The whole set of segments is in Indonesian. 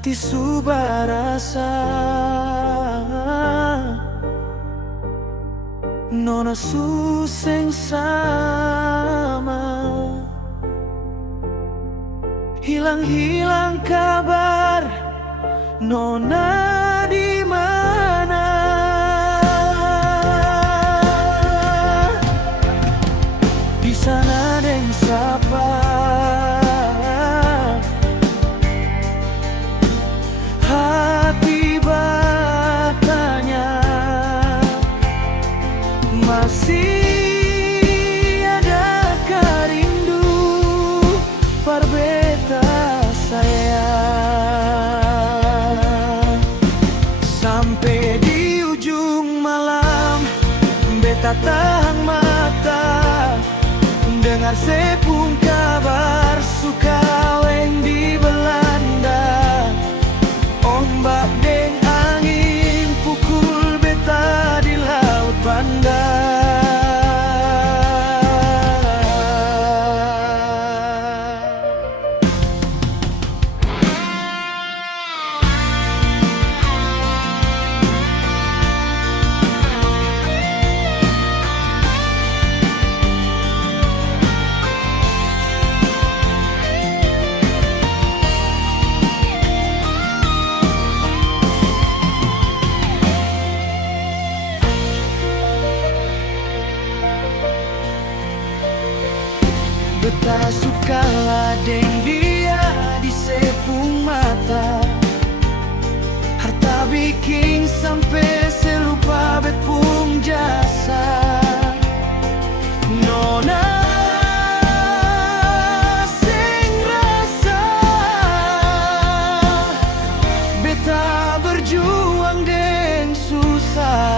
hati subarasa nona suseng sama, hilang-hilang kabar nona di mana. Di sana ada yang sapa, hati bertanya, masih adakah rindu parbeta saya. Sampai di ujung malam beta tahan mata, dengar sepung kabar suka weng di Belanda. Ombak deng angin pukul beta di laut Banda. Beta suka ladeng dia di sepung mata, harta bikin sampai selupa bet pung jasa. Nona sing rasa beta berjuang deng susah.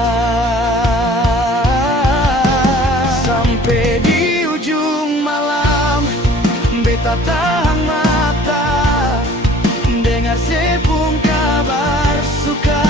Sampai di ujung malam beta tahan mata, dengar sepung kabar suka